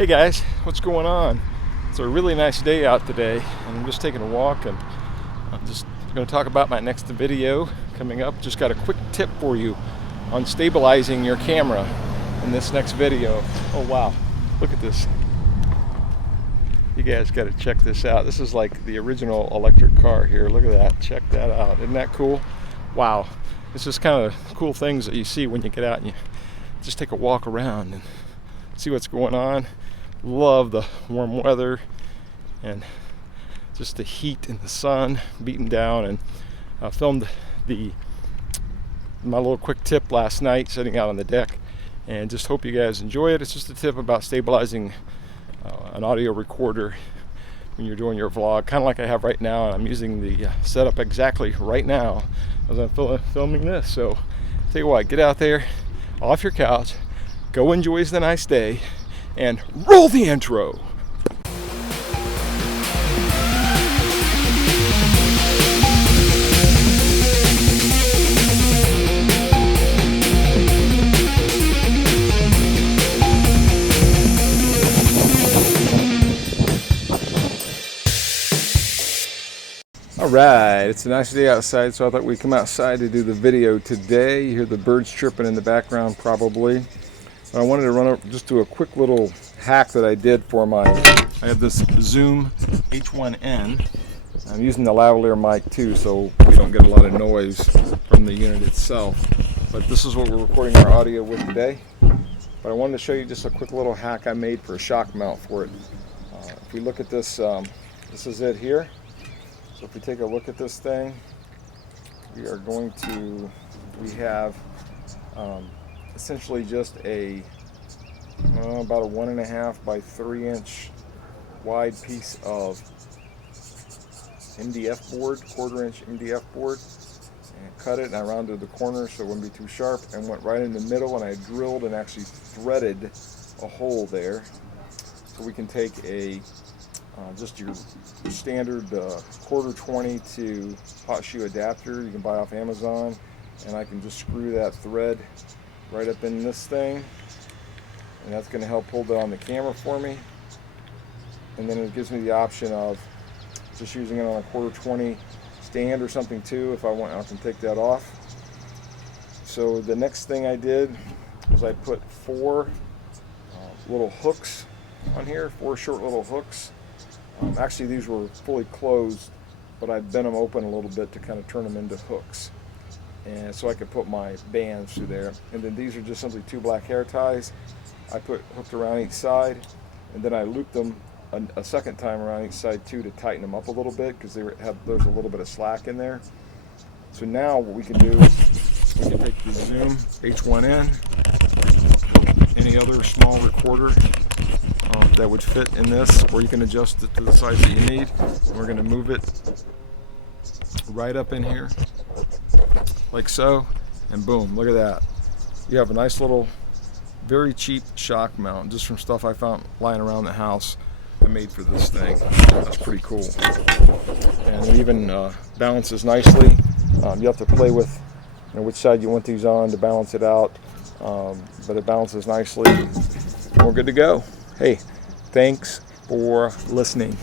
Hey guys, what's going on? It's a really nice day out today, and I'm just taking a walk, and I'm just going to talk about my next video coming up. Just got a quick tip for you on stabilizing your camera in this next video. Oh wow, look at this. You guys got to check this out. This is like the original electric car here. Look at that. Check that out. Isn't that cool? Wow. It's just kind of cool things that you see when you get out and you just take a walk around and see what's going on. Love the warm weather and just the heat and the sun beating down. And I filmed my little quick tip last night sitting out on the deck, and just hope you guys enjoy it. It's just a tip about stabilizing an audio recorder when you're doing your vlog, kind of like I have right now. And I'm using the setup exactly right now as I'm filming this. So tell you what, get out there off your couch, go enjoy the nice day, and roll the intro. All right, it's a nice day outside, so I thought we'd come outside to do the video today. You hear the birds chirping in the background probably. I wanted to just do a quick little hack that I did for I have this Zoom H1n. I'm using the lavalier mic too, so we don't get a lot of noise from the unit itself. But this is what we're recording our audio with today. But I wanted to show you just a quick little hack I made for a shock mount for it. If we look at this, this is it here. So if we take a look at this thing, we have essentially just about a 1.5 by 3 inch wide piece of MDF board, 1/4 inch MDF board, and cut it, and I rounded the corner so it wouldn't be too sharp, and went right in the middle, and I drilled and actually threaded a hole there. So we can take just your standard 1/4 to hot shoe adapter you can buy off Amazon, and I can just screw that thread right up in this thing, and that's going to help hold it on the camera for me. And then it gives me the option of just using it on a 1/4 stand or something too. If I want, I can take that off. So the next thing I did was I put 4 little hooks on here, 4 short little hooks. Actually, these were fully closed, but I bent them open a little bit to kind of turn them into hooks, and so I could put my bands through there. And then these are just simply 2 black hair ties I put hooked around each side, and then I looped them a second time around each side too to tighten them up a little bit, because there's a little bit of slack in there. So now what we can do is we can take the Zoom H1n, any other small recorder that would fit in this, or you can adjust it to the size that you need. And we're going to move it right up in here like so, and boom, look at that. You have a nice little, very cheap shock mount just from stuff I found lying around the house. I made for this thing. That's pretty cool, and it even balances nicely. You have to play with which side you want these on to balance it out, but it balances nicely, and we're good to go. Hey, thanks for listening.